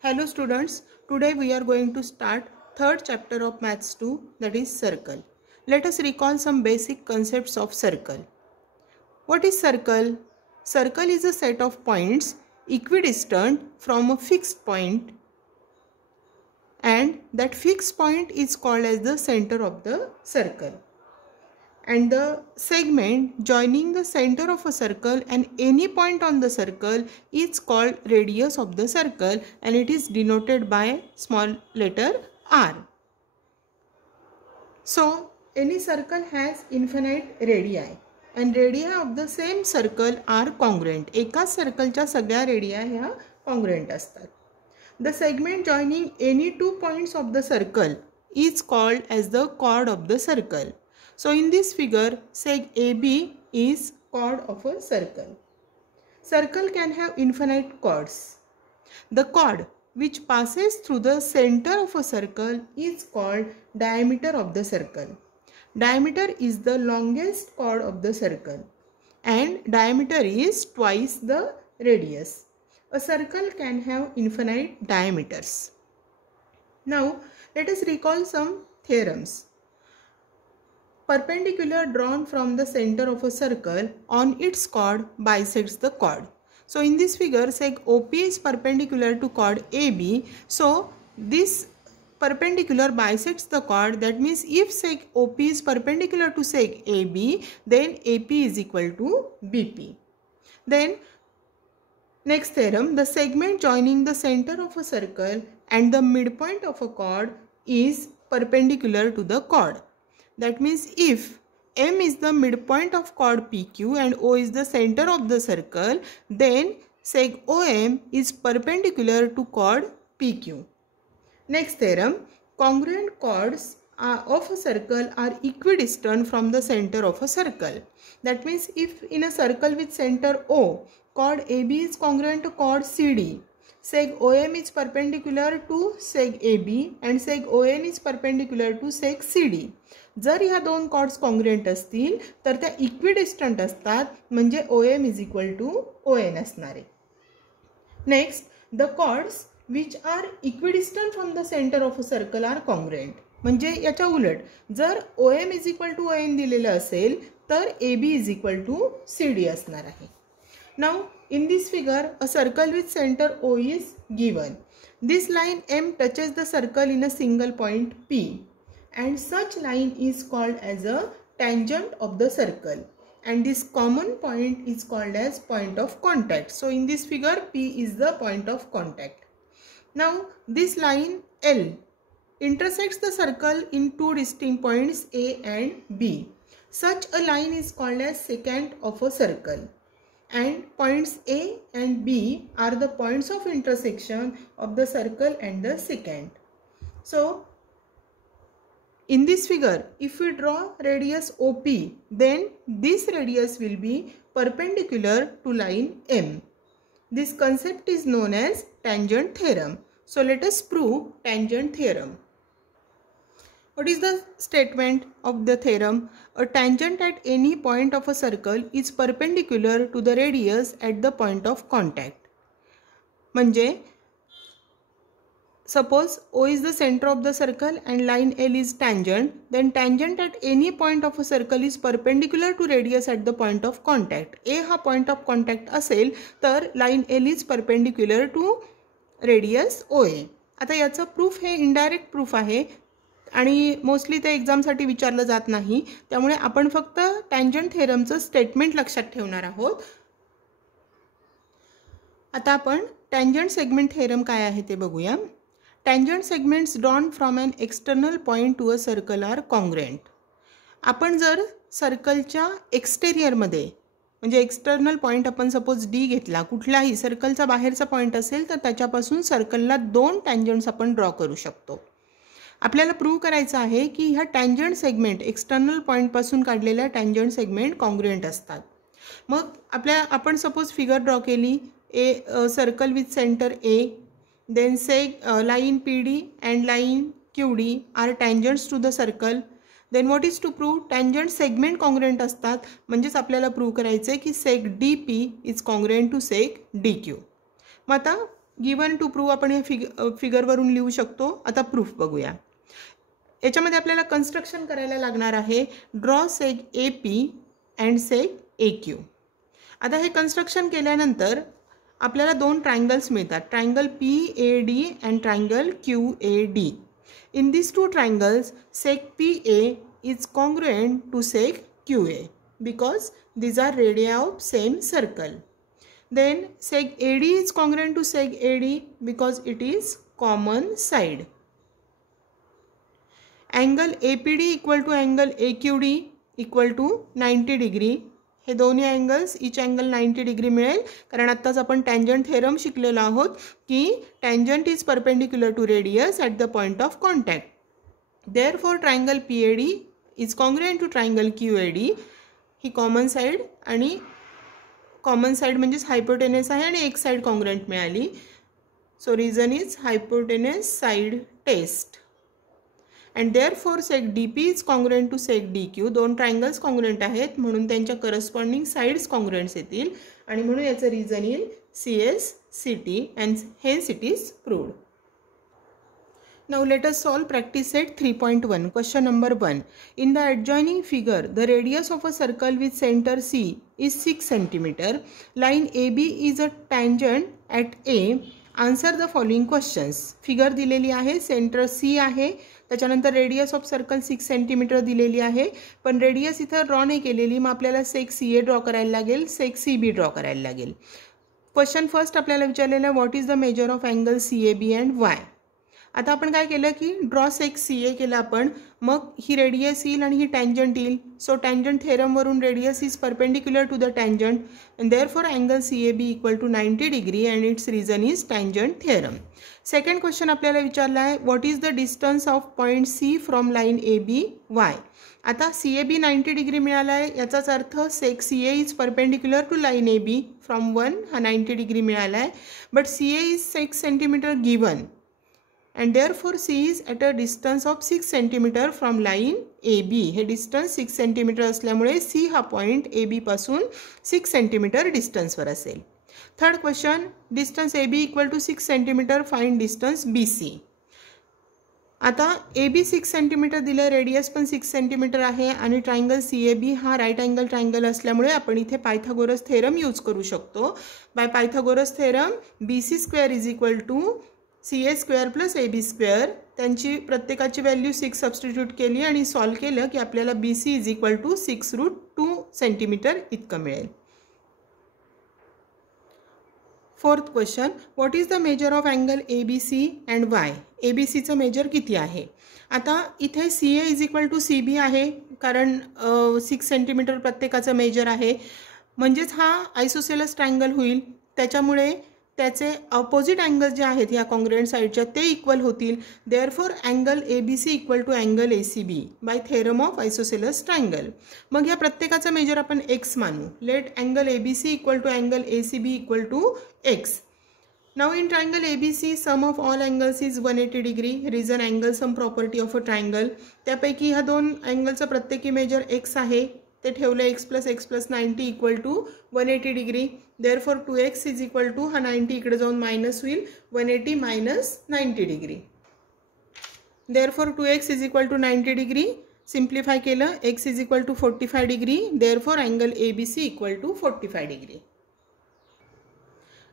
Hello students, today we are going to start third chapter of Maths 2, that is circle. Let us recall some basic concepts of circle. What is circle? Circle is a set of points equidistant from a fixed point, and that fixed point is called as the center of the circle. And the segment joining the center of a circle and any point on the circle is called radius of the circle, and it is denoted by small letter r. So any circle has infinite radii and radii of the same circle are congruent. एकाच सर्कलच्या सगळ्या radio ह्या congruent असतात. The segment joining any two points of the circle is called as the chord of the circle. So in this figure, seg AB is chord of a circle. Circle can have infinite chords. The chord which passes through the center of a circle is called diameter of the circle. Diameter is the longest chord of the circle and diameter is twice the radius. A circle can have infinite diameters. Now let us recall some theorems. Perpendicular drawn from the center of a circle on its chord bisects the chord. So in this figure, seg OP is perpendicular to chord AB. So this perpendicular bisects the chord. That means if seg OP is perpendicular to seg AB, then AP is equal to BP. Then next theorem, the segment joining the center of a circle and the midpoint of a chord is perpendicular to the chord. That means if M is the midpoint of chord PQ and O is the center of the circle, then seg OM is perpendicular to chord PQ. Next theorem, congruent chords of a circle are equidistant from the center of a circle. That means if in a circle with center O, chord AB is congruent to chord CD, seg OM is perpendicular to seg AB and seg ON is perpendicular to seg CD. जर ह्या दोन chords congruent असतील तर त्या equidistant असतात, म्हणजे OM is equal to ON असणार आहे. Next, the chords which are equidistant from the centre of a circle are congruent. म्हणजे याच्या उलट जर OM is equal to ON दिलेलं असेल तर AB is equal to CD असणार आहे. Now in this figure, a circle with center O is given. This line M touches the circle in a single point P. And such line is called as a tangent of the circle, and this common point is called as point of contact. So in this figure, P is the point of contact. Now this line L intersects the circle in two distinct points A and B. Such a line is called as secant of a circle, and points A and B are the points of intersection of the circle and the secant. So in this figure, if we draw radius OP, then this radius will be perpendicular to line M. This concept is known as tangent theorem. So let us prove tangent theorem. What is the statement of the theorem? A tangent at any point of a circle is perpendicular to the radius at the point of contact. म्हणजे suppose O is the center of the circle and line L is tangent, then tangent at any point of a circle is perpendicular to radius at the point of contact. A हा point of contact असेल तर line L is perpendicular to radius OA. आता याचा proof हे indirect proof आहे आणि mostly ते एक्झामसाठी विचारलं जात नाही, त्यामुळे आपण फक्त टँजंट थेरमचं स्टेटमेंट लक्षात ठेवणार आहोत. आता आपण टँजंट सेगमेंट थेरम काय आहे ते बघूया. Tangent segments drawn from an external point to a circle are congruent. आपण जर सर्कलच्या एक्सटेरियरमध्ये म्हणजे एक्सटर्नल पॉईंट आपण सपोज D घेतला, कुठलाही सर्कलचा बाहेरचा पॉईंट असेल तर त्याच्यापासून सर्कलला दोन टँजंट्स आपण ड्रॉ करू शकतो. आपल्याला प्रूव्ह करायचं आहे की ह्या टँजंट सेगमेंट एक्सटर्नल पॉईंटपासून काढलेल्या टँजंट सेगमेंट कॉन्ग्रुएंट असतात. मग आपण सपोज फिगर ड्रॉ केली, circle with centre A, then seg line PD and line QD are tangents to the circle. Then what is to prove? Tangent segment congruent असतात, म्हणजेच आपल्याला prove करायचे की seg DP is congruent to seg DQ. मग आता given to prove आपण हे फिगरवरून लिहू शकतो. आता प्रूफ बघूया. याच्यामध्ये आपल्याला कन्स्ट्रक्शन करायला लागणार आहे. Draw seg A P and seg A Q. आता हे कन्स्ट्रक्शन केल्यानंतर आपल्याला दोन ट्रायंगल्स मिळतात, triangle P A D and triangle Q A D. In this two triangles seg P A is congruent to seg Q A because these are radii of same circle. Then seg AD is congruent to seg AD because it is common side. Angle APD equal to angle AQD equal to 90 degree. हे दोन्ही angles each angle 90 degree मिळेल, कारण आत्ताच आपण tangent theorem शिकलेलो आहोत की tangent is perpendicular to radius at the point of contact. Therefore triangle PAD is congruent to triangle QAD. ही कॉमन साइड आणि कॉमन साइड म्हणजेच हायपोटेनस आहे आणि एक साइड कॉन्ग्रुएंट मिळाली. So reason is hypotenuse side test. And therefore seg DP is congruent to seg DQ. दोन triangles congruent आहेत म्हणून त्यांच्या करस्पॉन्डिंग साइड्स कॉन्ग्रुएंट्स येतील आणि म्हणून याचं रिझन येईल CSCT and hence it is proved. Now let us solve practice set 3.1. Question number 1. In the adjoining figure, the radius of a circle with center C is 6 cm. Line AB is a tangent at A. Answer the following questions. Figure दिलेली आहे, centre C आहे, त्याच्यानंतर radius of circle 6 centimetre दिलेली आहे, पण radius इथं draw नाही केलेली, मग आपल्याला सेक CA ड्रॉ करायला लागेल, सेक CB ड्रॉ करायला लागेल. क्वेश्चन फर्स्ट आपल्याला विचारलेला what is the measure of angle CAB and Y. आता आपण काय केलं की ड्रॉ सेक CA केलं आपण, मग ही रेडियस येईल आणि ही टँजंट येईल. सो टँजंट थेरमवरून radius is perpendicular to the tangent and therefore angle CAB equal to 90 degree and it's reason is tangent theorem. Second question आपल्याला विचारला आहे what is the distance of point C from line ABY. आता CAB 90 degree मिळाला आहे, याचाच अर्थ seg CA is perpendicular to line AB from 1 हा 90 degree मिळाला आहे, but CA is 6 centimetre given and therefore C is at a distance of 6 cm from line AB. हे distance 6 cm असल्यामुळे C हा पॉईंट AB पासून 6 cm डिस्टन्सवर असेल. Third question, distance AB equal to 6 cm, find distance BC. आता AB 6 cm दिलं, radius पण 6 cm आहे आणि ट्रायंगल CAB हा राईट अँगल ट्रायंगल असल्यामुळे आपण इथे पायथागोरस थेरम यूज करू शकतो. By Pythagoras theorem BC square is equal to CA square plus AB square. त्यांची प्रत्येकाची व्हॅल्यू 6 सबस्टिट्यूट केली आणि सॉल्व केलं की आपल्याला BC is equal to 6√2 centimetre इतकं मिळेल. Fourth question, what is the measure of angle ABC and why. ABCचं मेजर किती आहे. आता इथे CA is equal to CB आहे, कारण 6 सेंटीमीटर प्रत्येकाचं मेजर आहे, म्हणजेच हा आयसोसेलस ट्रायंगल होईल. त्याच्यामुळे त्याचे अपोजिट अँगल जे आहेत या कॉन्ग्रुएंट साईडच्या ते इक्वल होतील. Therefore angle ABC equal to angle ACB by theorem of isosceles triangle. मग या प्रत्येकाचं मेजर आपण x मानू. Let angle ABC equal to angle ACB equal to x. Now in triangle ABC sum of all angles is 180 degree. Reason angle sum property of a triangle. त्यापैकी ह्या दोन अँगलचं प्रत्येकी major x आहे, ते ठेवलं x plus 90 equal to 180 degree. Therefore 2x is equal to हा 90 इकडे जाऊन मायनस होईल, 180 minus 90 degree. Therefore 2x is equal to 90 degree. Simplify केलं, x is equal to 45 degree. Therefore angle ABC equal to 45 degree.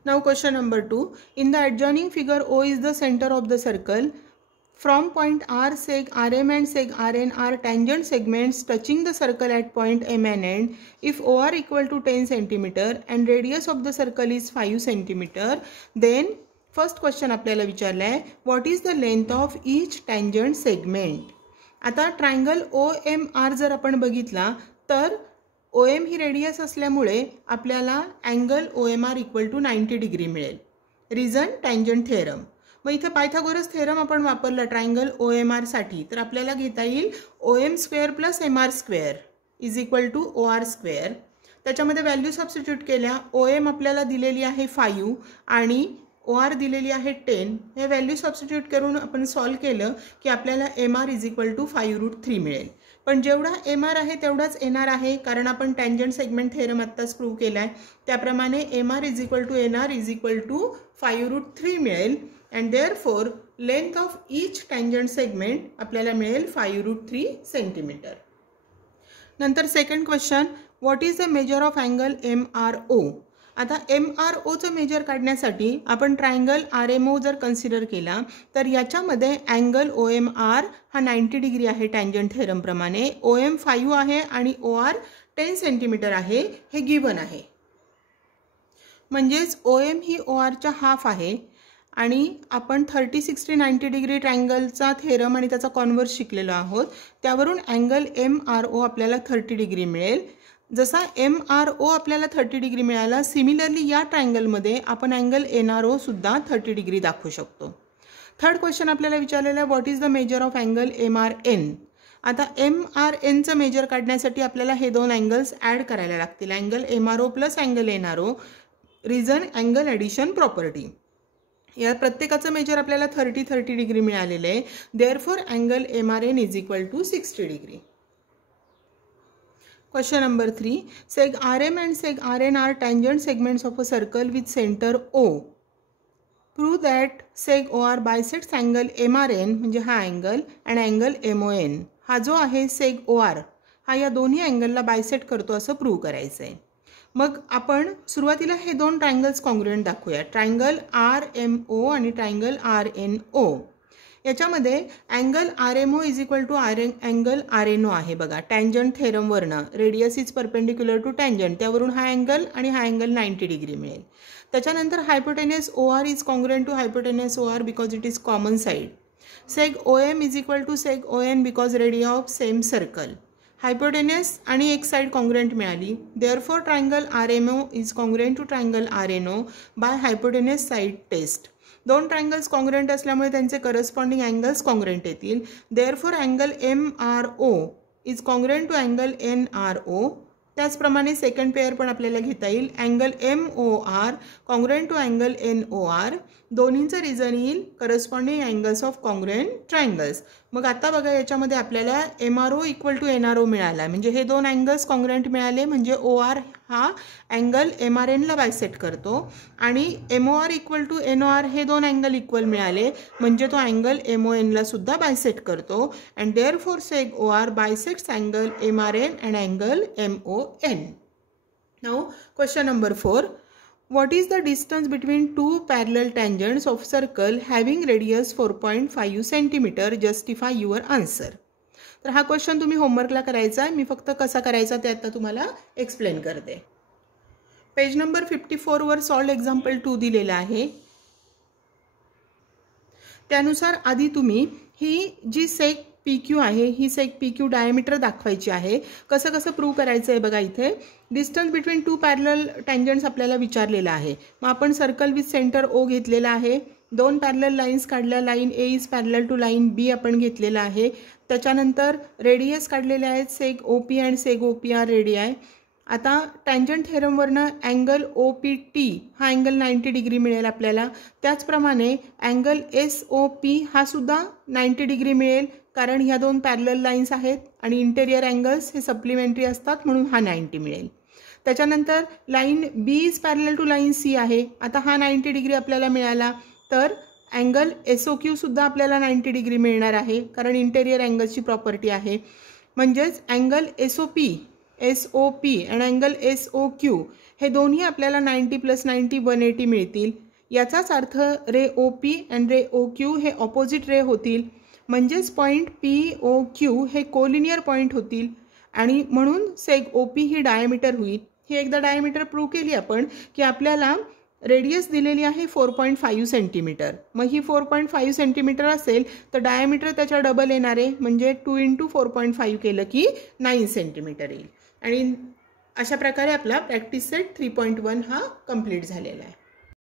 Now question number 2. In the adjoining figure, O is the center of the circle. From point R, seg RM and seg RN are tangent segments touching the circle at point M and N. If OR equal to 10 cm and radius of the circle is 5 cm, then first question आपल्याला विचारला आहे what is the length of each tangent segment. आता triangle OMR जर आपण बघितला तर OM ही radius असल्यामुळे आपल्याला angle OMR equal to 90 degree मिळेल. Reason tangent theorem. मग इथे पायथागोरस थेरम आपण वापरला ट्रायंगल OMR साठी, तर आपल्याला घेता येईल OM square plus MR square is equal to OR square. त्याच्यामध्ये व्हॅल्यू सबस्टिट्यूट केल्या. OM आपल्याला दिलेली आहे 5 आणि OR दिलेली आहे 10. हे व्हॅल्यू सबस्टिट्यूट करून आपण सॉल्व केलं की आपल्याला MR इज इक्वल टू 5√3 मिळेल. पण जेवढा MR आहे तेवढाच NR आहे, कारण आपण टँजंट सेगमेंट थेरम आत्ताच प्रूव्ह केला आहे. त्याप्रमाणे MR = NR = 5√3 मिळेल. And therefore length of each tangent segment आपल्याला मिळेल 5√3 सेंटीमीटर. नंतर second question, what is the measure of angle MRO. आता MROचं मेजर काढण्यासाठी आपण ट्रायंगल RMO जर कन्सिडर केला तर याच्यामध्ये अँगल OMR हा 90 डिग्री आहे टँजंट थेरमप्रमाणे, OM 5 आहे आणि OR 10 सेंटीमीटर आहे, हे गिवन आहे. म्हणजेच OM ही ORच्या हाफ आहे आणि आपण 30, 60, 90 डिग्री ट्रायंगलचा थेरम आणि त्याचा कॉन्व्हर्स शिकलेलो आहोत. त्यावरून अँगल MRO आपल्याला 30 डिग्री मिळेल. जसा MRO आपल्याला 30 डिग्री मिळाला, सिमिलरली या ट्रायंगलमध्ये आपण अँगल NRO सुद्धा 30 डिग्री दाखवू शकतो. थर्ड क्वेश्चन आपल्याला विचारलेला आहे, what is the measure of angle MRN. आता MRNचं मेजर काढण्यासाठी आपल्याला हे दोन अँगल्स ॲड करायला लागतील, angle MRO plus angle NRO. Reason angle addition property. या प्रत्येकाचं मेजर आपल्याला 30 डिग्री मिळालेलं आहे. Therefore angle MRN = 60 degree. Question number 3. Seg RM and seg RN are tangent segments of a circle with center O. Prove that seg OR bisects angle MRN म्हणजे हा angle आणि angle MON हा जो आहे seg OR हा या दोन्ही अँगलला bisect करतो असं प्रूव्ह करायचं आहे. मग आपण सुरुवातीला हे दोन ट्रायंगल्स कॉन्ग्रुएंट दाखवूया, ट्रायंगल RMO आणि ट्रायंगल RNO. याच्यामध्ये अँगल RMO = अँगल RNO आहे बघा, टँजंट थेरमवरनं radius is perpendicular to tangent, त्यावरून हा अँगल आणि हा अँगल 90 डिग्री मिळेल. त्याच्यानंतर hypotenuse OR is congruent to hypotenuse OR because it is common side. Seg OM = seg ON because radii of same circle. Hypotenuse आणि एक side congruent मिळाली. Therefore triangle RMO is congruent to triangle RNO by hypotenuse side test. दोन triangles congruent असल्यामुळे त्यांचे corresponding angles congruent येतील. Therefore angle MRO is congruent to angle NRO. त्याचप्रमाणे second pair पण आपल्याला घेता येईल, angle MOR congruent to angle NOR. दोन्हींचं रिझन येईल corresponding angles of congruent triangles. मग आता बघा याच्यामध्ये आपल्याला MRO = NRO मिळाला, म्हणजे हे दोन अँगल्स कॉन्ग्रुएंट मिळाले, म्हणजे OR हा अँगल MRNला बायसेक्ट करतो आणि MOR = NOR हे दोन अँगल इक्वल मिळाले, म्हणजे तो अँगल MONला सुद्धा बायसेक्ट करतो. And therefore seg OR bisects angle MRN and angle MON. Now question number 4. What is the distance between two parallel tangents of circle having radius 4.5 cm? Justify your answer. तर हा question तुम्ही होमवर्कला करायचा आहे, मी फक्त कसा करायचा ते आता तुम्हाला एक्सप्लेन करते. पेज नंबर 54 वर सॉल्व्ड एक्झाम्पल 2 दिलेला आहे. त्यानुसार आधी तुम्ही ही जी सेक PQ आहे ही सेक PQ डायमीटर दाखवायची आहे. कसं कसं प्रूव्ह करायचं आहे बघा, इथे डिस्टन्स बिटवीन टू पॅरलल टँजंट्स आपल्याला विचारलेला आहे. मग आपण सर्कल विथ सेंटर O घेतलेला आहे, दोन पॅरलल लाईन्स काढल्या, लाईन A is parallel to line B आपण घेतलेला आहे. त्याच्यानंतर रेडियस काढलेले आहेत, seg OP and seg OPR radii. आता टँजंट थेरमवरनं अँगल OPT हा अँगल 90 डिग्री मिळेल आपल्याला. त्याचप्रमाणे अँगल SOP हा सुद्धा 90 डिग्री मिळेल, कारण ह्या दोन पॅरलल लाईन्स आहेत आणि इंटेरियर अँगल्स हे सप्लिमेंटरी असतात, म्हणून हा 90 मिळेल. त्याच्यानंतर line B is parallel to line C आहे. आता हा 90 डिग्री आपल्याला मिळाला, तर अँगल SOQ सुद्धा आपल्याला 90 डिग्री मिळणार आहे, कारण इंटेरियर अँगल्सची प्रॉपर्टी आहे. म्हणजेच अँगल SOP आणि अँगल SOQ हे दोन्ही आपल्याला 90 + 90 180 मिळतील. याचाच अर्थ रे OP आणि रे OQ हे ऑपोजिट रे होतील, म्हणजेच पॉईंट POQ हे कोलिनियर पॉईंट होतील आणि म्हणून सेग OP ही डायमीटर होईल. ही एकदा डायमीटर प्रूव्ह केली आपण की आपल्याला रेडियस दिलेली आहे 4.5 सेंटीमीटर. मग ही 4.5 सेंटीमीटर असेल तर डायमीटर त्याच्या डबल येणार आहे, म्हणजे 2 × 4.5 केलं की 9 सेंटीमीटर येईल. आणि अशा प्रकारे आपला प्रॅक्टिस सेट 3.1 हा कंप्लीट झालेला आहे.